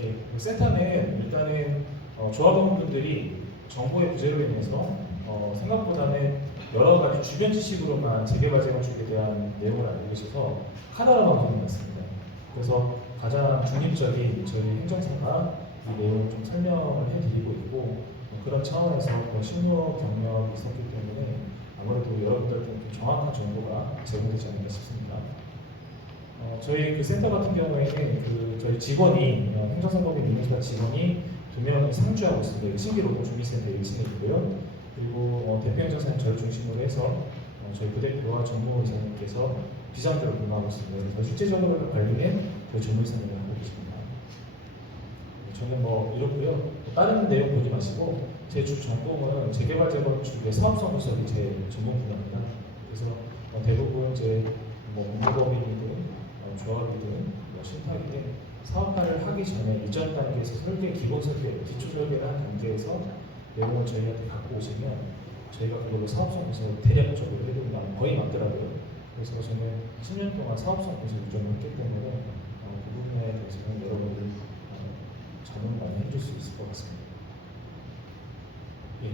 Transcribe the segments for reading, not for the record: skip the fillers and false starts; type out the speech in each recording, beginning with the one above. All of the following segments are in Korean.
예, 그 센터는 일단은 조합원분들이 정보의 부재로 인해서 생각보다는 여러 가지 주변 지식으로만 재개발 재건축에 대한 내용을 알고 계셔서 하나로만 보는 것 같습니다. 그래서 가장 중립적인 저희 행정사가 이 내용을 좀 설명을 해드리고 있고 그런 차원에서 실무 경력이 있었기 때문에 아무래도 여러분들께 좀 정확한 정보가 제공되지 않을까 싶습니다. 저희 그 센터 같은 경우에는 그 저희 직원이 행정상법인 민원수사 직원이 2명이 상주하고 있습니다. 신기록 준비센터 1층에 있고요. 그리고 대표 행정사는 저를 중심으로 해서 저희 부대표와 전무이사님께서 비상적으로 근무하고 있습니다. 그래서 실제적으로 관리는 저희 전무이사님이 하고 계십니다. 저는 뭐 이렇고요. 다른 내용 보지 마시고 제 주 전공은 재개발 재건축의 사업성 분석이 제 전공 분야입니다. 그래서 대부분 이제 뭐 공무법인이든 조합이든 신탁이든 사업화를 하기 전에 이전 단계에서 설계, 기본 설계, 기초 설계를 한 단계에서 내용을 저희한테 갖고 오시면 저희가 그걸로 사업성 분석을 대략적으로 해드리면 거의 맞더라고요. 그래서 저는 10년 동안 사업성 분석 유전을 했기 때문에 그 부분에 대해서는 여러분들이 자문 많이 해줄 수 있을 것 같습니다. 예,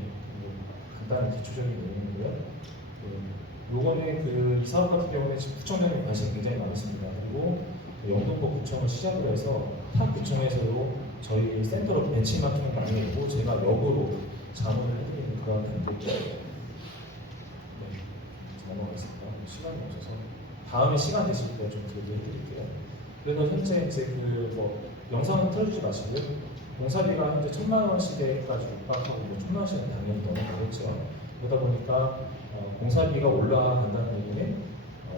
간단한 기초적인 내용이고요. 요거는 이 사업 같은 경우는 지금 구청장님 관심이 굉장히 많으십니다. 그리고 영등포 구청을 시작으로 해서 타 구청에서도 저희 센터로 벤치마킹을 많이 했고 제가 역으로 자문을 해드리는 그런 단계고요. 네, 넘어가겠습니다. 시간이 없어서 다음에 시간 되실 때 좀 얘기해드릴게요. 그래서 현재 이제 영상은 틀어주지 마시고요. 공사비가 현재 1,000만 원씩까지 육박하고 1,000만 원씩은 당연히 넘어가겠죠. 그러다 보니까 공사비가 올라간다는 얘기는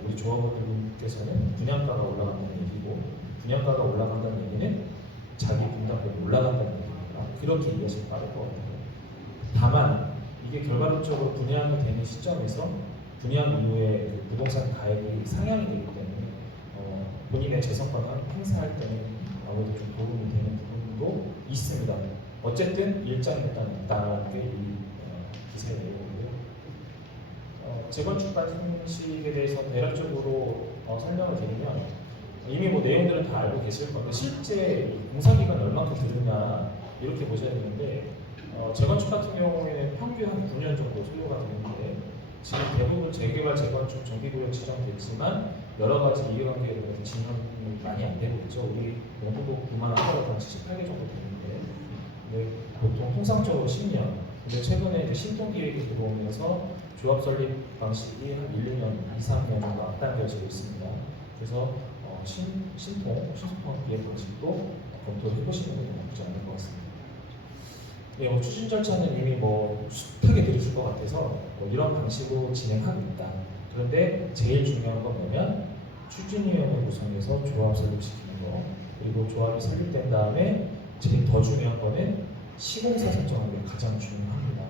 우리 조합원들께서는 분양가가 올라간다는 얘기고 분양가가 올라간다는 얘기는 자기 분담금이 올라간다는 얘기입니다. 그렇게 이해하시면 빠를 것 같아요. 다만 이게 결과론적으로 분양이 되는 시점에서 분양 이후에 부동산 가액이 상향이 되기 때문에 본인의 재성권을 행사할 때는 아무래도 좀 도움이 되는 부분도 있습니다. 어쨌든 일장이 일단 있다는 게 이 기사의 내용이고요. 재건축 방식에 대해서 대략적으로 설명을 드리면 이미 내용들은 다 알고 계실 건데 실제 공사기간이 얼마큼 드느냐 이렇게 보셔야 되는데 재건축 같은 경우에는 평균 한 9년 정도 소요가 되는데 지금 대부분 재개발, 재건축, 정비구역 지정됐지만 여러 가지 이해관계에 대해서 진행이 많이 안 되고 있죠. 우리 영등포구만 하더라도 한 78개 정도 되는데 보통 통상적으로 10년. 근데 최근에 이제 신통기획이 들어오면서 조합 설립 방식이 한 1, 2년, 2, 3년 정도 앞당겨지고 있습니다. 그래서 신통 기획 방식도 검토해 보시는 게 나쁘지 않을 것 같습니다. 네, 추진 절차는 이미 숱하게 들으실 것 같아서 이런 방식으로 진행하고 있다. 그런데 제일 중요한 건 뭐냐면 추진위원회 구성해서 조합 설립시키는 거, 그리고 조합이 설립된 다음에 제일 더 중요한 거는 시공사 선정하는 게 가장 중요합니다.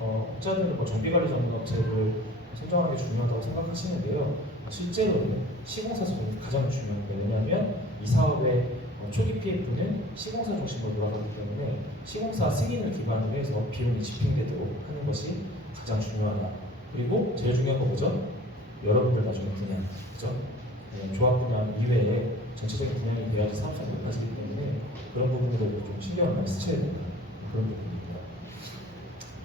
업자들은 정비관리 전문업체를 선정하는 게 중요하다고 생각하시는데요. 실제로는 시공사 선정이 가장 중요합니다. 왜냐하면 이 사업의 초기 PF는 시공사 중심으로 돌아가기 때문에 시공사 승인을 기반으로 해서 비용이 집행되도록 하는 것이 가장 중요하다. 그리고 제일 중요한 건 뭐죠? 여러분들 나중에 분양, 그죠? 조합 분양 이외에 전체적인 분양이 돼야지 사업성이 높아지기 때문에 그런 부분들에 좀 신경을 많이 쓰셔야 된다. 그런 부분입니다.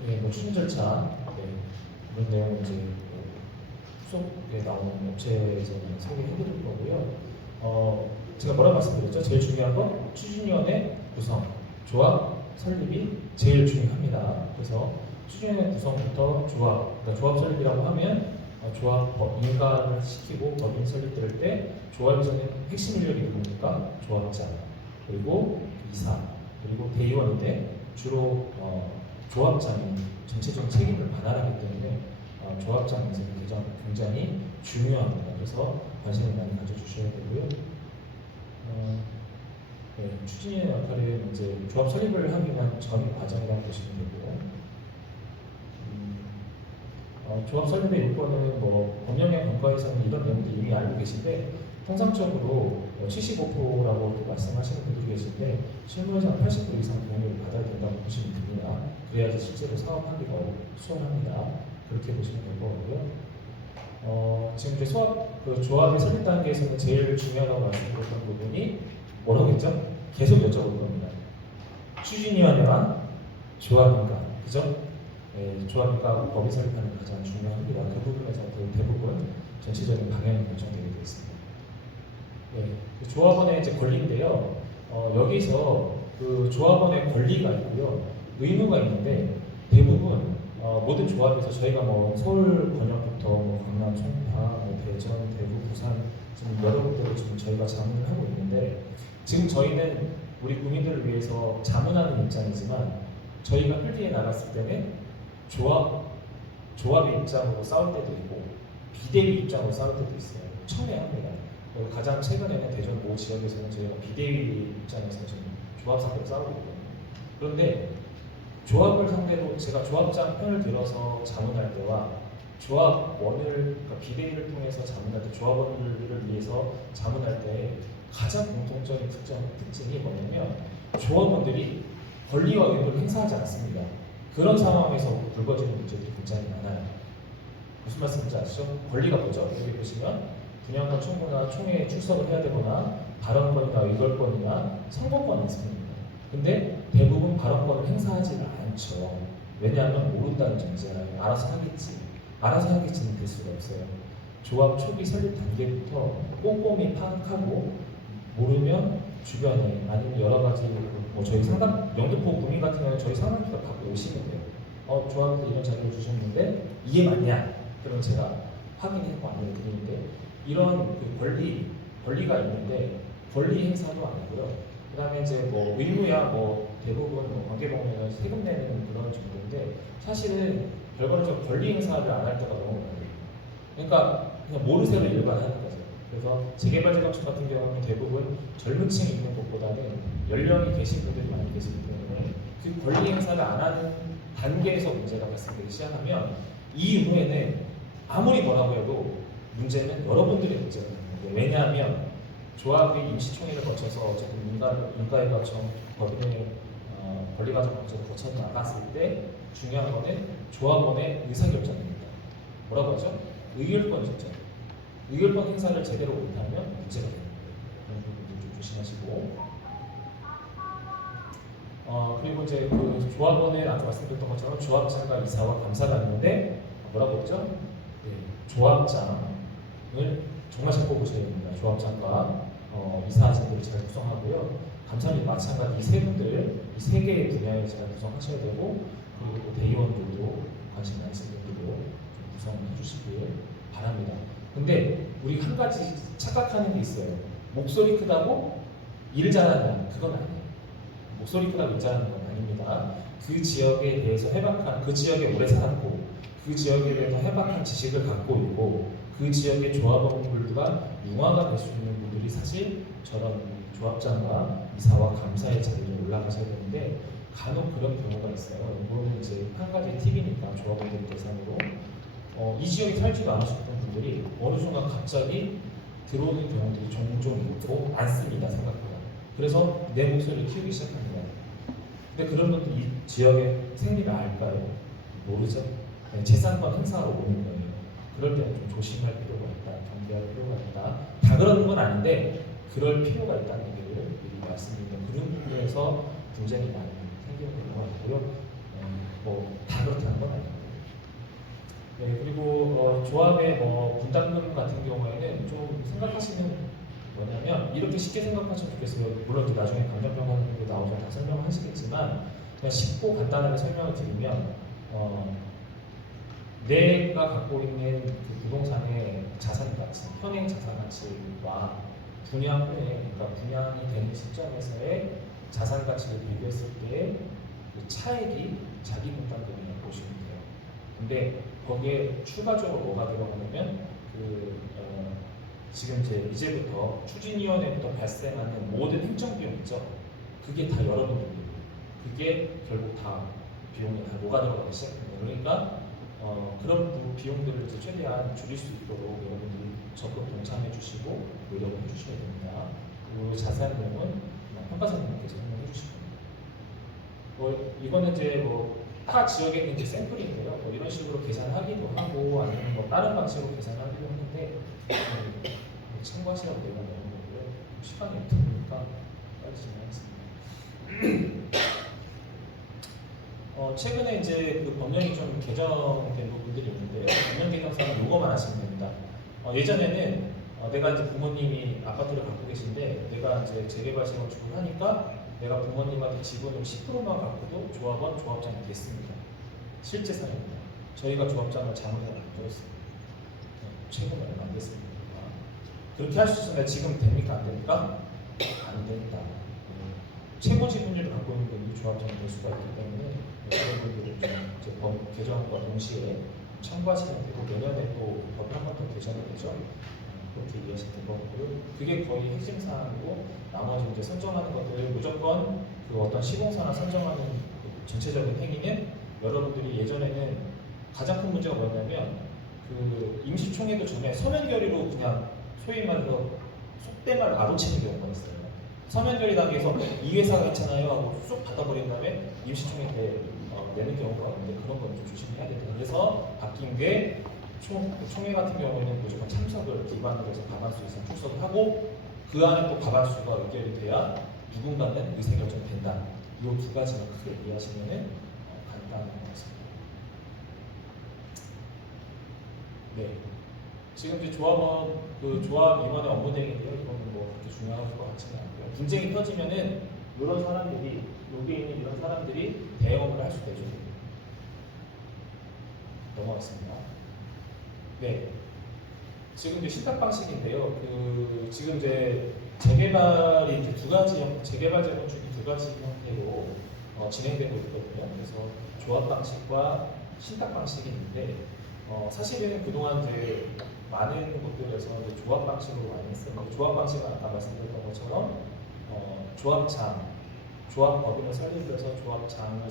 네, 추진 절차, 이런 내용은 이제 후속에 나오는 업체에서는 소개해드릴 거고요. 제가 뭐라 말씀드렸죠? 제일 중요한 건 추진위원회 구성, 조합 설립이 제일 중요합니다. 그래서 추진위원회 구성부터 그러니까 조합 설립이라고 하면 조합 인가를 시키고 법인 설립될 때 조합에서는 핵심 인력이 누굽니까? 조합장, 그리고 이사, 그리고 대의원인데 주로 조합장이 전체적인 책임을 받아야 하기 때문에 조합장에서 굉장히 중요합니다. 그래서 관심을 많이 가져주셔야 되고요. 추진의 역할은 이제 조합 설립을 하기 위한 전 과정이라고 보시면 되고, 조합 설립의 요건은 법령이나 공과에서는 이런 내용들이 이미 알고 계신데 통상적으로 75%라고 말씀하시는 분들이 계신데 실무에서 80% 이상 동의를 받아야 된다고 보시면 됩니다. 그래야지 실제로 사업하기가 수월합니다. 그렇게 보시면 될 거고요. 지금 이제 조합의 설립 단계에서는 제일 중요하다고 말씀드렸던 부분이 뭐라고 물어보겠죠? 계속 여쭤볼 겁니다. 추진위원회와 조합인가, 그죠? 네, 조합인가 법이 설립하는 가장 중요합니다. 그 부분에서 대부분 전체적인 방향이 결정되게 되어 있습니다. 네, 그 조합원의 이제 권리인데요. 여기서 그 조합원의 권리가 있고요, 의무가 있는데 대부분 모든 조합에서 저희가 뭐 서울 번역부터 뭐 강남, 송파, 뭐 대전, 대구, 부산 지금 여러 군데로 지금 저희가 자문을 하고 있는데 지금 저희는 우리 국민들을 위해서 자문하는 입장이지만 저희가 필드에 나갔을 때는 조합의 입장으로 싸울 때도 있고 비대위 입장으로 싸울 때도 있어요. 첨예합니다. 가장 최근에는 대전 모 지역에서는 저희가 비대위 입장에서 지금 조합 상대로 싸우고 있거든요. 그런데 조합을 상대로 제가 조합장 편을 들어서 자문할 때와 조합원을 그러니까 비대위를 통해서 자문할 때 조합원들을 위해서 자문할 때 가장 공통적인 특징이 뭐냐면 조합원들이 권리와 의무를 행사하지 않습니다. 그런 상황에서 불거지는 문제들이 굉장히 많아요. 무슨 말씀인지 아시죠? 권리가 뭐죠? 여기 보시면 분양권 청구나 총회에 출석을 해야 되거나 발언권이나 의결권이나 선거권이 있습니다. 근데 대부분 발언권을 행사하지 않죠. 왜냐하면 모른다는 전제라요. 알아서 하겠지. 알아서 하겠지는 될 수가 없어요. 조합 초기 설립 단계부터 꼼꼼히 파악하고 모르면 주변에 아니면 여러 가지 뭐 저희 상담 영등포 구민 같은 경우는 저희 상담기가 갖고 오시면 돼요. 조합에서 이런 자료를 주셨는데 이게 맞냐? 그러면 제가 확인해서 안내를 드리는데 이런 그 권리가 있는데 권리 행사도 아니고요. 그다음에 이제 뭐 의무야 뭐 대부분 뭐 관계법원에서 세금 내는 그런 정도인데 사실은 결과적으로 권리 행사를 안 할 때가 너무 많아요. 그러니까 그냥 모르쇠를 일반하는 거죠. 그래서 재개발재건축 같은 경우는 대부분 젊은 층이 있는 것보다는 연령이 계신 분들이 많이 계시기 때문에 그 권리 행사를 안 하는 단계에서 문제가 발생되기 시작하면 이후에는 아무리 뭐라고 해도 문제는 여러분들의 문제가 되는 거예요. 왜냐하면 조합이 임시총회를 거쳐서 어쨌든 인가위과정 법인의 권리과정 과정을 거쳐 나갔을 때 중요한 거는 조합원의 의사결정입니다. 뭐라고 하죠? 의결권 결정. 의결권 행사를 제대로 못하면 문제가 됩니다. 그런 부분들 좀 조심하시고. 그리고 이제 그 조합원의 아까 말씀드렸던 것처럼 조합장과 이사와 감사가 있는데 뭐라고 했죠? 네, 조합장을 정말 잘 뽑으셔야 됩니다. 조합장과 이사진들을 잘 구성하고요. 감사는 마찬가지 이 세 분들, 이 세 개의 분야에 잘 구성하셔야 되고 그리고 또 대의원들도 관심 많으신 분들도 좀 구성해 주시길 바랍니다. 근데 우리 한 가지 착각하는 게 있어요. 목소리 크다고 일 잘하냐? 그건 아니에요. 목소리 크다고 일 잘하는 건 아닙니다. 그 지역에 대해서 그 지역에 오래 살았고 그 지역에 대해서 해박한 지식을 갖고 있고 그 지역의 조합원들과 융화가 될 수 있는 분들이 사실 저런 조합장과 이사와 감사의 자리에 올라가셔야 되는데 간혹 그런 경우가 있어요. 이거는 이제 한 가지 팁이니까 조합원들 대상으로 이 지역에 살지도 않으셨던 분들이 어느 순간 갑자기 들어오는 경우들이 종종 있고 많습니다. 생각보다. 그래서 내 목소리를 키우기 시작합니다. 근데 그런 분들 이 지역의 생리를 알까요? 모르죠. 재산권 행사로 오는 거예요. 그럴 때는 좀 조심할 필요가 있다, 경계할 필요가 있다. 다 그러는 건 아닌데 그럴 필요가 있다는 얘기를 미리 말씀드리면 그런 부분에서 분쟁이 많이 생기는 경우가 있고요. 뭐 다 그렇다는 건 아니고. 네, 그리고 조합의 뭐 분담금 같은 경우에는 좀 생각하시는 뭐냐면 이렇게 쉽게 생각하시면 좋겠어요. 물론 이제 나중에 강력병원도 나오셔서 다 설명을 하시겠지만 그냥 쉽고 간단하게 설명을 드리면 내가 갖고 있는 그 부동산의 자산 가치, 현행 자산 가치와 분양 후에, 그러니까 분양이 되는 시점에서의 자산 가치를 비교했을 때의 그 차액이 자기 분담금이라고 보시면 돼요. 근데 거기에 추가적으로 뭐가 들어가냐면 지금 이제부터 추진위원회부터 발생하는 모든 행정비용 있죠. 그게 다 여러분들이에요. 그게 결국 다 비용에 다 녹아 들어가기 시작합니다. 그러니까 그런 비용들을 이제 최대한 줄일 수 있도록 여러분들이 적극 동참해 주시고 노력을 해 주셔야 됩니다. 그리고 자세한 내용은 평가사님께서 설명해 주실 겁니다. 이거는 이제 타 지역에 있는 이제 샘플인데요. 이런 식으로 계산하기도 하고 아니면 다른 방식으로 계산하기도 하는데 참고하시라고 내가 넣은 거고요. 시간이 없으니까 빨리 진행하겠습니다. 최근에 이제 그 법령이 좀 개정된 부분들이 있는데요. 법령 개정사항은 요거만 하시면 됩니다. 예전에는 내가 이제 부모님이 아파트를 갖고 계신데 내가 이제 재개발 재건축을 하니까 내가 부모님한테 지분을 10%만 갖고도 조합원 조합장이 됐습니다. 실제 사례입니다. 저희가 조합장을 잘못해서 만들었습니다. 최근에 얼마 안 됐습니다. 그렇게 할 수 있으면 지금 됩니까? 안 됩니까? 안 됩니다. 최고 지분율을 갖고 있는 분이 조합장이 될 수가 있기 때문에 그런 분들을 좀 이제 법 개정과 동시에 참고하시면 되고 내년에 또 법이 한 번 더 개정이 되죠. 그렇게 이해하시면 될 거고요. 그게 거의 핵심 사항이고 나머지 이제 선정하는 것들 무조건 그 어떤 시공사나 선정하는 그 전체적인 행위는 여러분들이 예전에는 가장 큰 문제가 뭐였냐면 그 임시총회도 전에 서면 결의로 그냥 소위 말해서 속된 말 아로치는 경우가 있어요. 서면 결의 단계에서 이 회사가 괜찮아요 하고 쑥 받아버린 다음에 임시총회 때 내는 경우가 있는데 그런 건 좀 조심해야 돼요. 그래서 바뀐 게 총회 같은 경우에는 무조건 참석을 기반으로 해서 과반수 이상 출석을 하고 그 안에 또 과반수가 의결이 돼야 누군가는 의사결정이 된다. 이 두 가지만 크게 이해하시면 간단한 것 같습니다. 네. 지금 이제 조합원 그 조합 임원의 업무 대행인데요. 이거는 뭐 그렇게 중요한 것 같지는 않고요. 분쟁이 터지면은 이런 사람들이 여기 있는 이런 사람들이 대응을 할 수가 있죠. 넘어가겠습니다. 네. 지금 이제 신탁 방식인데요. 그 지금 이제 재개발이 이제 두 가지 재개발 재건축이 두 가지 형태로 진행되고 있거든요. 그래서 조합 방식과 신탁 방식이 있는데 사실은 그동안 이제 많은 곳들에서 이제 조합 방식으로 많이 했어요. 조합 방식은 아까 말씀드렸던 것처럼 조합장, 조합 법인을 설립해서 조합장을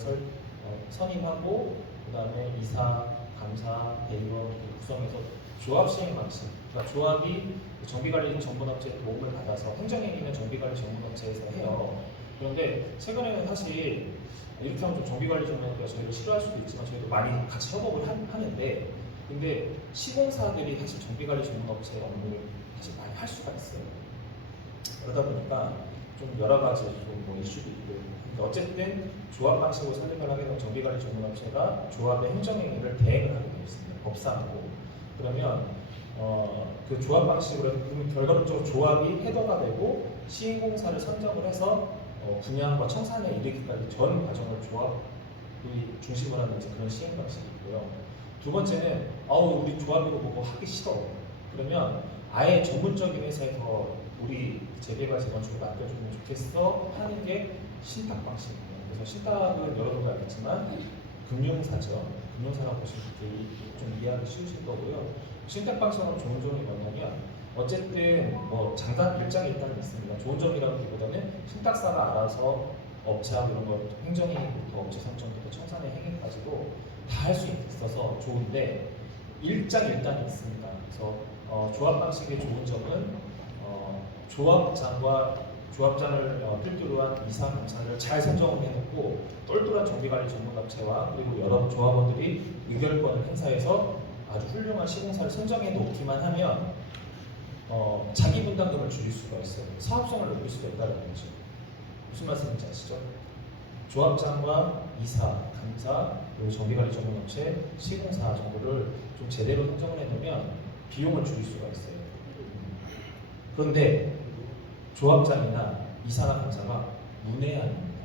선임하고 그다음에 이사, 감사, 대의원 구성해서 조합 시행 방식. 그러니까 조합이 정비관리 전문업체에 도움을 받아서 행정행위는 정비관리 전문업체에서 해요. 그런데 최근에는 사실 이렇게 하면 좀 정비관리 전문업체가 저희를 싫어할 수도 있지만 저희도 많이 같이 협업을 하는데 근데 시공사들이 사실 정비관리 전문업체 업무를 사실 많이 할 수가 있어요. 그러다 보니까 좀 여러 가지 좀뭐 이슈도 있고 근데 어쨌든 조합 방식으로 설립을 하게 되면 정비관리 전문업체가 조합의 행정행위를 대행을 하게 되어 있습니다. 법상으로. 그러면 그 조합 방식으로 그러면 결과적으로 조합이 헤더가 되고 시행공사를 선정을 해서 분양과 청산에 이르기까지 전 과정을 조합이 중심으로 하는 이제 그런 시행 방식이 있고요. 두 번째는 우리 조합으로 보고 하기 싫어. 그러면 아예 전문적인 회사에서 우리 재개발 재건축을 맡겨주면 좋겠어 하는 게 신탁 방식입니다. 그래서 신탁은 여러분도 알겠지만 금융사죠. 금융사라고 보시면 좀 이해하기 쉬우실 거고요. 신탁 방식은 좋은 점이 뭐냐면 어쨌든 뭐 장단 일장이 일단 있습니다. 좋은 점이라기보다는 신탁사가 알아서 업체하고 이런 거 행정행위부터 업체 선정부터 청산의 행위까지도 다 할 수 있어서 좋은데 일장일단이 있습니다. 그래서 조합 방식의 좋은 점은 조합장을 필두로 한 이사 감사를 잘 선정을 해놓고 똘똘한 정비관리 전문업체와 그리고 여러 조합원들이 의결권을 행사해서 아주 훌륭한 시공사를 선정해 놓기만 하면 자기 분담금을 줄일 수가 있어요. 사업성을 높일 수가 있다는 거죠. 무슨 말씀인지 아시죠? 조합장과 이사, 감사, 그리고 정비관리 전문업체, 시공사 정도를 좀 제대로 선정을 해놓으면 비용을 줄일 수가 있어요. 그런데 조합장이나 이사나 감사가 문외한입니다.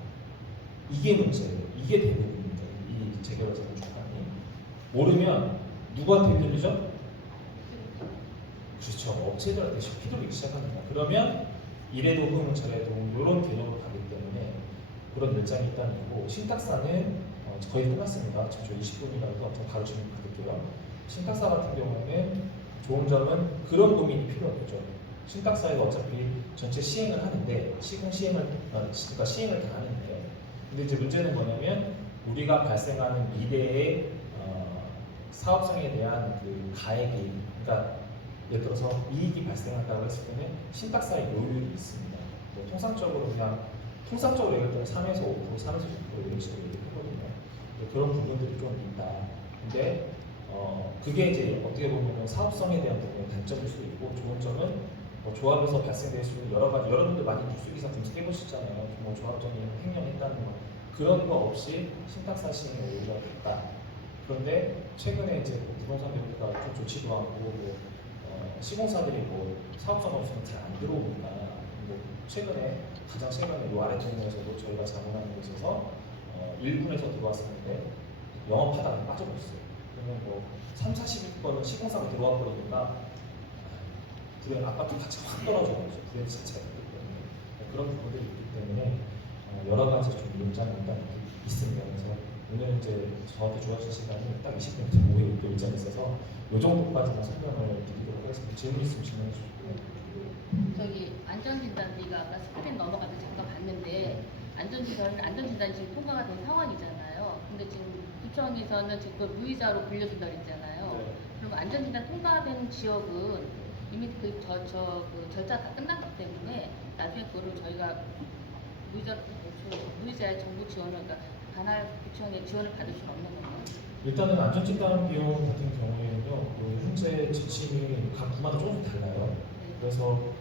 이게 문제예요. 이게 대부분입니다. 이 재개발 재건축단이 모르면 누구한테 휘둘리죠? 그렇죠. 업체들한테 휘둘리기 시작합니다. 그러면 이래도 흥 저래도 이런 개념으로 가기 때문에 그런 일장이 있다는 거고 신탁사는 거의 끝났습니다. 지금 저 20분이라서 바로 질문 받을게요. 신탁사 같은 경우에는 좋은 점은 그런 고민이 필요하죠. 신탁사에가 어차피 전체 시행을 하는데 그러니까 시행을 다 하는데 근데 이제 문제는 뭐냐면 우리가 발생하는 미래의 사업성에 대한 그 가액이 그러니까 예를 들어서 이익이 발생한다고 했을 때는 신탁사의 요율이 있습니다. 뭐 통상적으로 얘기할 때는 3에서 5%, 3에서 6% 이런 식으로 얘기하거든요. 그런 부분들이 좀 있다. 근데 그게 이제 어떻게 보면 사업성에 대한 부분의 단점일 수도 있고 좋은 점은 조합에서 발생될 수 있는 여러 가지 여러분들 많이 뉴스기사 검색해 보시잖아요. 뭐 조합적인 횡령했다는 거 그런 거 없이 신탁사실에 오류가 됐다. 그런데 최근에 이제 부동산 경기가 좀 좋지도 않고 시공사들이 사업자가 없으면 잘 안 들어오니까 최근에 가장 최근에 이 아래 정부에서도 저희가 자문하는 곳에서 1군에서 들어왔었는데 영업하다가 빠져버렸어요. 그러면 3, 40위권은 시공사가 들어와 버리니까 브랜드 아파트 가치가 확 떨어져가지고 브랜드 자체가 됐기 때문에 그런 부분들이 있기 때문에 여러 가지 좀 논쟁이 있습니다. 그래서 오늘 이제 저한테 주어진 시간이 딱 20분 정도의 논쟁이 있어서 이 정도까지만 설명을 드리도록 하겠습니다. 질문 있으면 질문해 주시고. 저기 안전진단비가 아까 스크린 넘어가서 잠깐 봤는데 안전진단이 지금 통과가 된 상황이잖아요. 근데 지금 구청에서는 지금 그걸 무이자로 빌려준다고 했잖아요. 네. 그럼 안전진단 통과된 지역은 이미 그 절차 다 끝난 것 때문에 나중에 그거를 저희가 무이자의 정부 지원을 그러니까 관할 구청의 지원을 받을 수는 없는 건가요? 일단은 안전진단 비용 같은 경우에는요, 현재 지침이 각 구마다 조금 달라요. 네. 그래서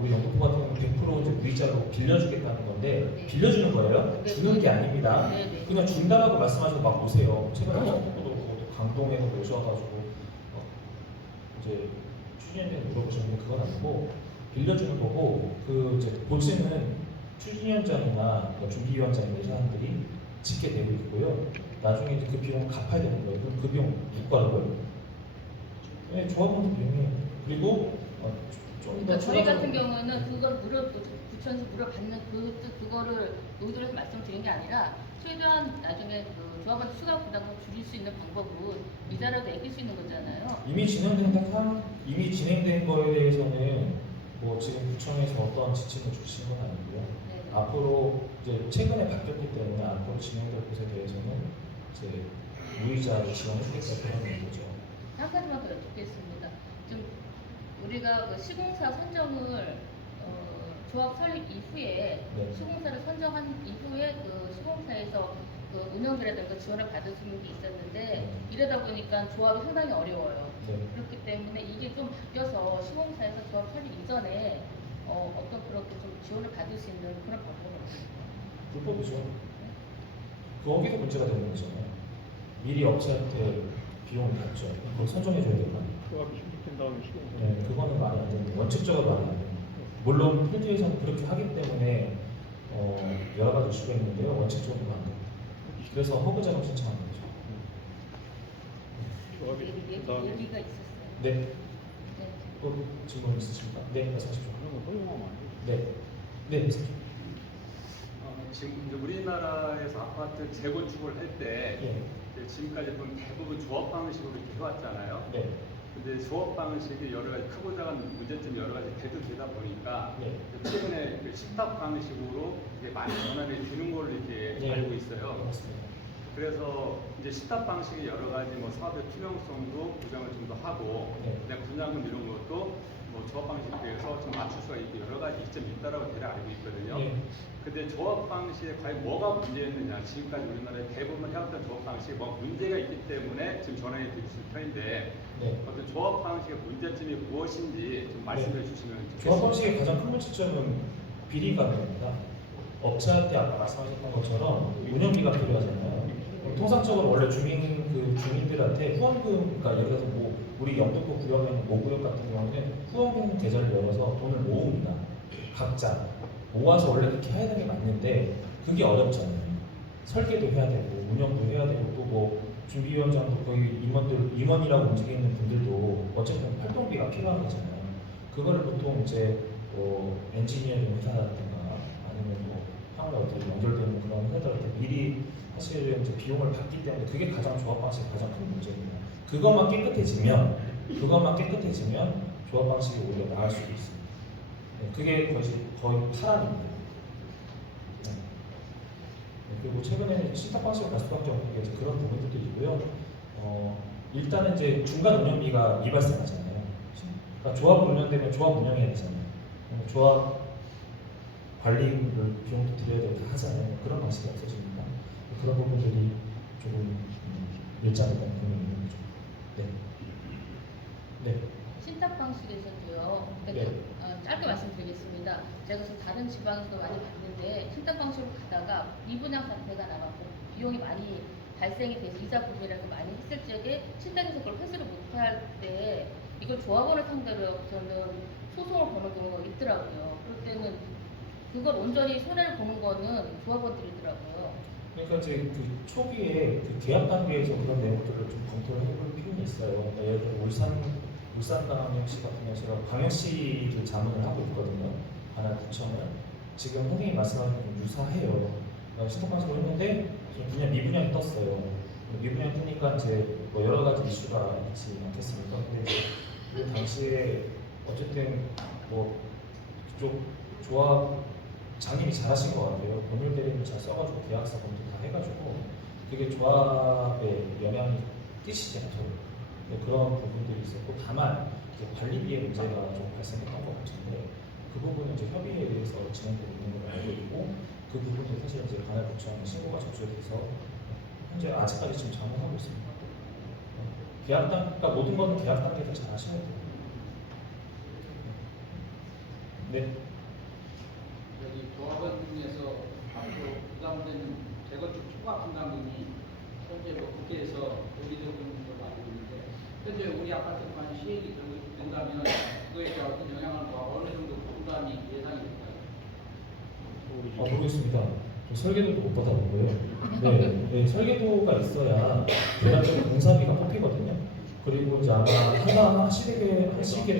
우리 영등포 같은 경우는 100% 이제 무이자로 빌려주겠다는 건데 네. 빌려주는 거예요. 네. 주는 게 아닙니다. 네, 네. 그냥 준다라고 말씀하시고 막 오세요. 최근에 영등포도 그렇고 강동에서 오셔가지고 이제 추진위원장님 물어보셨는데 그건 아니고 빌려주는 거고 그 이제 보증은 추진위원장이나 준비위원장이나 이 사람들이 짓게 되고 있고요. 나중에 이제 그 비용을 갚아야 되는 거예요. 그럼 그 비용 누가 하는 거예요? 네, 조합원들 비용이에요. 그리고 그러니까 저희 같은 경우에는 그걸 구청에서 물어받는 그거를 의도를 해서 말씀드린 게 아니라 최대한 나중에 그 조합원들 수가 부담을 줄일 수 있는 방법은 이자라도 아낄 수 있는 거잖아요. 이미 진행된 거에 대해서는 지금 구청에서 어떠한 지침을 주신 건 아니고요. 네. 앞으로 이제 최근에 바뀌었기 때문에 앞으로 진행될 것에 대해서는 이제 무이자를 지원해주겠다 그런 거죠. 한 가지만 더 여쭙겠습니다. 좀 우리가 그 시공사 선정을 조합 설립 이후에 네. 시공사를 선정한 이후에 그 시공사에서 그 운영비라든가 지원을 받을 수 있는 게 있었는데 이러다 보니까 조합이 상당히 어려워요. 네. 그렇기 때문에 이게 좀 바뀌어서 시공사에서 조합 설립 이전에 어떤 그렇게 좀 지원을 받을 수 있는 그런 방법은 없을까요? 불법이죠. 거기서 문제가 되는 거잖아요. 미리 업체한테 비용을 받죠. 그걸 선정해줘야 되나? 조합이 신축된 다음에 시공. 네, 그거는 말이 안 됩니다. 원칙적으로 말이 안 됩니다. 물론 필드에서는 그렇게 하기 때문에 여러 가지 이슈가 있는데요. 원칙적으로 안 됩니다. 그래서 허브자금 신청하는 거죠. 조합이 신축된 다음에 얘기가 있었어요. 네. 네. 또 질문 있으십니까? 네, 말씀하십시오. 그런 거 허용하면 안 되죠. 네. 네, 말씀하십시오. 지금 이제 우리나라에서 아파트 재건축을 할 때 예. 지금까지 보면 대부분 조합 방식으로 이렇게 해왔잖아요. 네. 근데 조합 방식이 여러 가지 크고 작은 문제점이 여러 가지 대두되다 보니까 네. 최근에 그 신탁 방식으로 이게 많이 전환이 되는 걸로 이렇게 네. 알고 있어요. 맞습니다. 그래서 이제 신탁 방식이 여러 가지 사업의 투명성도 보장을 좀 더 하고, 네. 그다음 분양금 이런 것도 조합 방식에 대해서 좀 맞출 수가 있고 여러 가지 이점이 있다라고 대략 알고 있거든요. 네. 근데 조합 방식에 과연 뭐가 문제였느냐, 지금까지 우리나라에 대부분 해왔던 조합 방식에 뭐 문제가 있기 때문에 지금 전환이 되고 있을 편인데 네. 어떤 조합 방식의 문제점이 무엇인지 좀 말씀해 주시면 좋겠습니다. 조합 방식의 가장 큰 문제점은 비리감입니다. 업체한테 아까 말씀하셨던 것처럼 운영비가 필요하잖아요. 통상적으로 원래 주민들한테 후원금, 그러니까 예를 들어서 우리 영등포 구역에 있는 모구역 같은 경우는 후원금 계좌를 열어서 돈을 모읍니다. 각자 모아서 원래 그렇게 해야 되는 게 맞는데 그게 어렵잖아요. 설계도 해야 되고 운영도 해야 되고 또 준비위원장도 거의 임원이라고 움직이는 분들도 어쨌든 활동비가 필요한 거잖아요. 그거를 보통 이제 엔지니어링 회사라든가 아니면 향후에 어떻게 연결되는 그런 회사들한테 미리 사실 이제 비용을 받기 때문에 그게 가장 조합 방식의 가장 큰 문제입니다. 그것만 깨끗해지면 조합 방식이 오히려 나을 수도 있습니다. 네, 그게 거의 사람입니다. 네. 그리고 최근에는 신탁 방식을 갈 수밖에 없는 게 이제 그런 부분들도 있고요. 일단은 이제 중간 운영비가 미발생하잖아요. 그러니까 조합 운영되면 조합 운영해야 되잖아요. 조합 관리를 비용도 드려야 되고 다 하잖아요. 그런 방식이 없어집니다. 그런 부분들이 조금 일자리가 있는 거죠. 네. 네. 신탁 방식에서도요. 네. 짧게 말씀드리겠습니다. 제가 그래서 다른 지방에서 많이 봤는데 신탁 방식으로 가다가 미분양 사태가 나왔고 비용이 많이 발생이 돼서 이자 부담이라는 거 많이 했을 적에 신탁에서 그걸 회수를 못할 때 이걸 조합원을 상대로 저는 소송을 거는 경우가 있더라고요. 그럴 때는 그걸 온전히 손해를 보는 거는 조합원들이더라고요. 그러니까 이제 그 초기에 그 계약 단계에서 그런 내용들을 좀 검토를 해볼 필요는 있어요. 그러니까 예를 들어 울산광역시 같은 경우 제가 광역시를 자문을 하고 있거든요. 관할구청은 지금 선생님 말씀하신 게 좀 유사해요. 신탁방식으로 했는데 좀 그냥 미분양이 떴어요. 미분양 뜨니까 이제 뭐 여러 가지 이슈가 있지 않겠습니까? 근데 이제 그 당시에 어쨌든 뭐 그쪽 조합 장님이 잘하신 것 같아요. 법률 대리를 잘 써가지고 계약서 검토 다 해가지고 그게 조합에 영향이 끼치지 않도록 그런 부분들이 있었고 다만 이제 관리비의 문제가 좀 발생했던 것 같은데 그 부분은 이제 협의에 의해서 진행되고 있는 걸로 알고 있고 그 부분도 사실 이제 관할구청에 신고가 접수돼서 현재 아직까지 지금 자문하고 있습니다. 그러니까 모든 거는 계약 단계에서 잘 하셔야 돼요. 네. 여기 조합원 중에서 앞으로 부담되는 재건축 초과 분담금이 현재 뭐 국회에서 논의되고 있는 걸로 알고 있는데 현재 우리 아파트만 시행이 된다면 그거에 대한 어떤 영향을 어느 정도 부담이 예상이 될까요? 모르겠습니다. 저 설계도도 못 받아보고요. 네, 네, 설계도가 있어야 계단적인 공사비가 뽑히거든요. 그리고 이제 아마 하나 하시게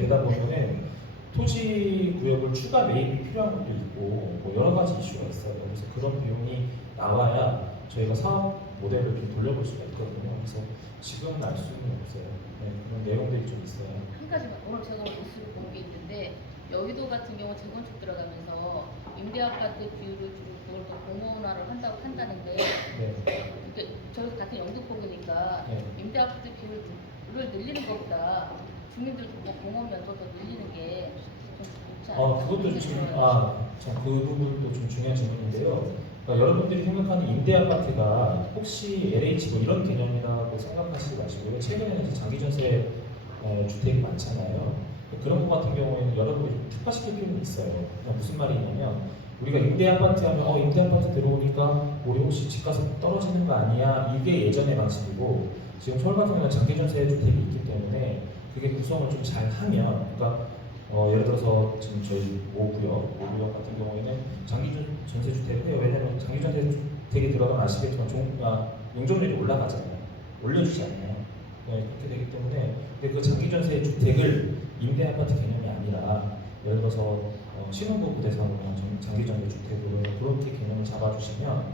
되다 보면은 토지 구역을 추가 매입이 필요한 것도 있고 뭐 여러 가지 이슈가 있어요. 그래서 그런 비용이 나와야 저희가 사업 모델을 좀 돌려볼 수가 있거든요. 그래서 지금은 알 수는 없어요. 네, 그런 내용들이 좀 있어요. 한 가지만 오늘 제가 뉴스를 본 게 있는데 여의도 같은 경우 재건축 들어가면서 임대아파트 비율을 주로 그걸 또 공원화를 한다는데 네. 이게 저희 같은 영등포구니까 네. 임대아파트 비율을 늘리는 것보다 주민들 공원 면적 더 늘리는 게 좀 좋지 않을까? 그것도 지금 참 그 부분도 좀 중요한 질문인데요. 그러니까 여러분들이 생각하는 임대 아파트가 혹시 LH 뭐 이런 개념이라고 생각하시지 마시고요. 최근에는 이제 장기 전세 주택이 많잖아요. 그런 것 같은 경우에는 여러분이 좀 특화시킬 필요는 있어요. 그러니까 무슨 말이냐면 우리가 임대 아파트 하면 임대 아파트 들어오니까 우리 혹시 집값이 떨어지는 거 아니야? 이게 예전의 방식이고 지금 서울 같은 경우는 장기 전세 주택이 있기 때문에 그게 구성을 좀 잘 하면 그러니까 예를 들어서 지금 저희 5구역 같은 경우에는 장기 전세 주택을 해요. 왜냐하면 장기 전세 주택이 들어가면 아시겠지만 용적률이 올라가잖아요. 올려주지 않나요? 네, 그렇게 되기 때문에 근데 그 장기 전세 주택을 임대 아파트 개념이 아니라 예를 들어서 신혼부부 대상으로 한 장기 전세 주택으로 그렇게 개념을 잡아주시면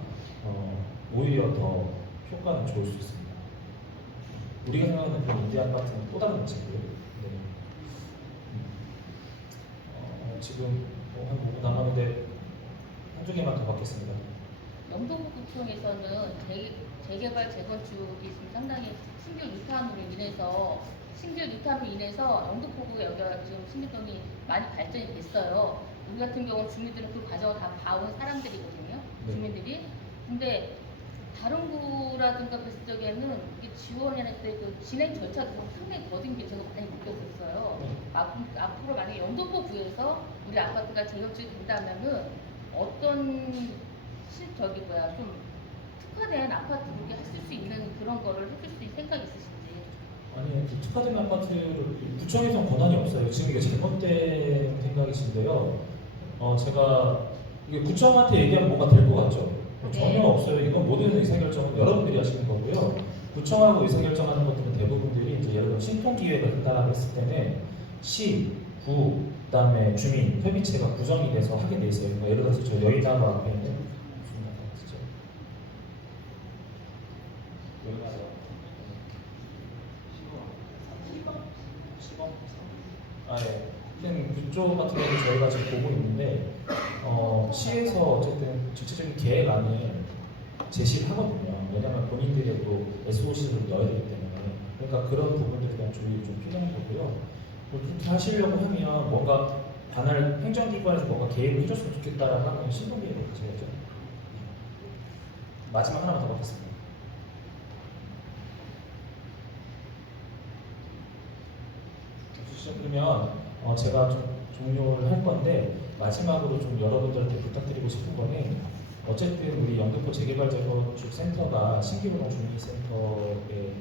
오히려 더 효과는 좋을 수 있습니다. 우리가 생각하는 그런 임대 아파트는 또 다른 문제고요. 네. 지금 한 5분 남았는데 한두 개만 더 받겠습니다. 영등포구청에서는 재개발 재건축이 지금 상당히 신규 유탄으로 인해서 영등포구 여기가 지금 신규동이 많이 발전이 됐어요. 우리 같은 경우는 주민들은 그 과정을 다 봐온 사람들이거든요. 네. 주민들이. 근데 다른 구라든가 비슷 쪽에는 이게 지원이나 그 진행 절차도 상당히 더딘 게 제가 많이 느꼈었어요. 앞으로 만약에 영등포구에서 우리 아파트가 재건축이 된다면은 어떤 좀 특화된 아파트를 하실 수 있는 그런 거를 해줄 수 있는 생각이 있으신지? 아니, 그 특화된 아파트를 구청에서는 권한이 없어요. 지금 이게 잘못된 생각이신데요. 제가 이게 구청한테 얘기하면 뭐가 될 것 같죠? 네. 전혀 없어요. 이건 모든 의사결정은 여러분들이 하시는 거고요. 구청하고 의사결정하는 것들은 대부분들이 이제 예를 들어 신통기획을 한다고 했을 때는 시, 구, 그다음에 주민, 협의체가 구성이 돼서 하게 돼 있어요. 그러니까 예를 들어서 저 여의나루 앞에 있는 무슨 나라였죠? 여의나루 시범? 예. 하여튼 그쪽 같은 경우는 저희가 지금 보고 있는데 시에서 어쨌든 전체적인 계획안을 제시를 하거든요. 왜냐하면 본인들의 또 SOC를 넣어야 되기 때문에 그러니까 그런 부분들에 대한 조율이 좀 필요한 거고요. 그렇게 하시려고 하면 뭔가 관할 행정기관에서 뭔가 계획을 해줬으면 좋겠다라고 하면 신분계획을 가져야죠. 마지막 하나만 더 받겠습니다. 그러면 제가 좀 종료를 할 건데 마지막으로 좀 여러분들한테 부탁드리고 싶은 거는 어쨌든 우리 영등포 재개발 재건축 센터가 신기부동 주민센터에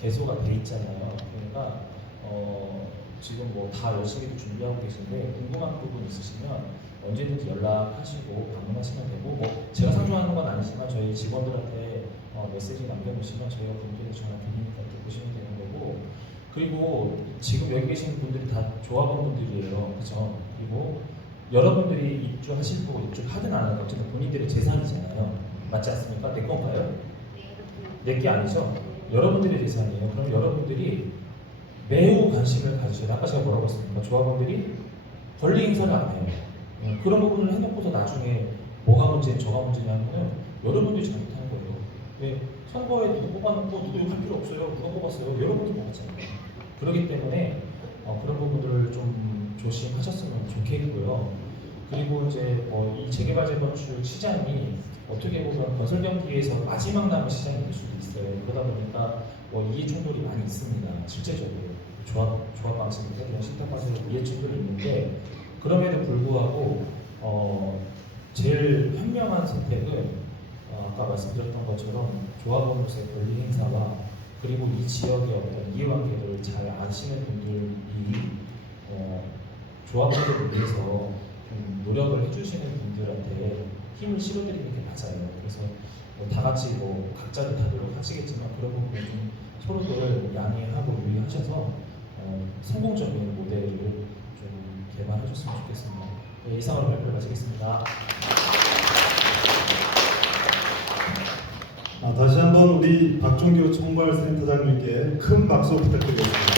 개소가 돼 있잖아요. 그러니까 지금 뭐 다 열심히 준비하고 계신데 궁금한 부분 있으시면 언제든지 연락하시고 방문하시면 되고 뭐 제가 상주하는 건 아니지만 저희 직원들한테 메시지 남겨놓으시면 저희가 분들이 전화 드리니까 이렇게 보시면 되는 거고 그리고 지금 여기 계신 분들이 다 조합원분들이에요. 그죠? 그리고 여러분들이 입주하실 거고 입주하든 안 하든 어쨌든 본인들의 재산이잖아요. 맞지 않습니까? 내 건가요? 내 게 아니죠? 여러분들의 재산이에요. 그럼 여러분들이 매우 관심을 가지셔야 돼요. 아까 제가 뭐라고 했습니까? 조합원들이 권리 행사를 안 해요. 그런 부분을 해놓고서 나중에 뭐가 문제냐 저가 문제냐 하면은 여러분들이 잘못하는 거예요. 왜 선거에 누구 뽑아놓고 누구 욕할 필요 없어요. 누가 뽑았어요. 여러분들이 뽑았잖아요. 그렇기 때문에 그런 부분들을 좀 조심하셨으면 좋겠고요. 그리고 이제 이 재개발 재건축 시장이 어떻게 보면 건설 경기에서 마지막 남은 시장이 될 수도 있어요. 그러다 보니까 이해 충돌이 많이 있습니다. 실제적으로 조합 방식에 대한 신탁 방식에 이해 충돌이 있는데 그럼에도 불구하고 제일 현명한 선택은 아까 말씀드렸던 것처럼 조합원으로서의 권리 행사와 그리고 이 지역의 어떤 이해관계를 잘 아시는 분들이 조합원들을 위해서 좀 노력을 해주시는 분들한테 힘을 실어드리는 게 맞아요. 그래서 다 같이 각자도 다 노력하시겠지만 그런 부분을 좀 서로들 양해하고 유의하셔서 성공적인 모델을 좀 개발해줬으면 좋겠습니다. 네, 이상으로 발표를 마치겠습니다. 다시 한번 우리 박종규 총괄센터장님께 큰 박수 부탁드리겠습니다.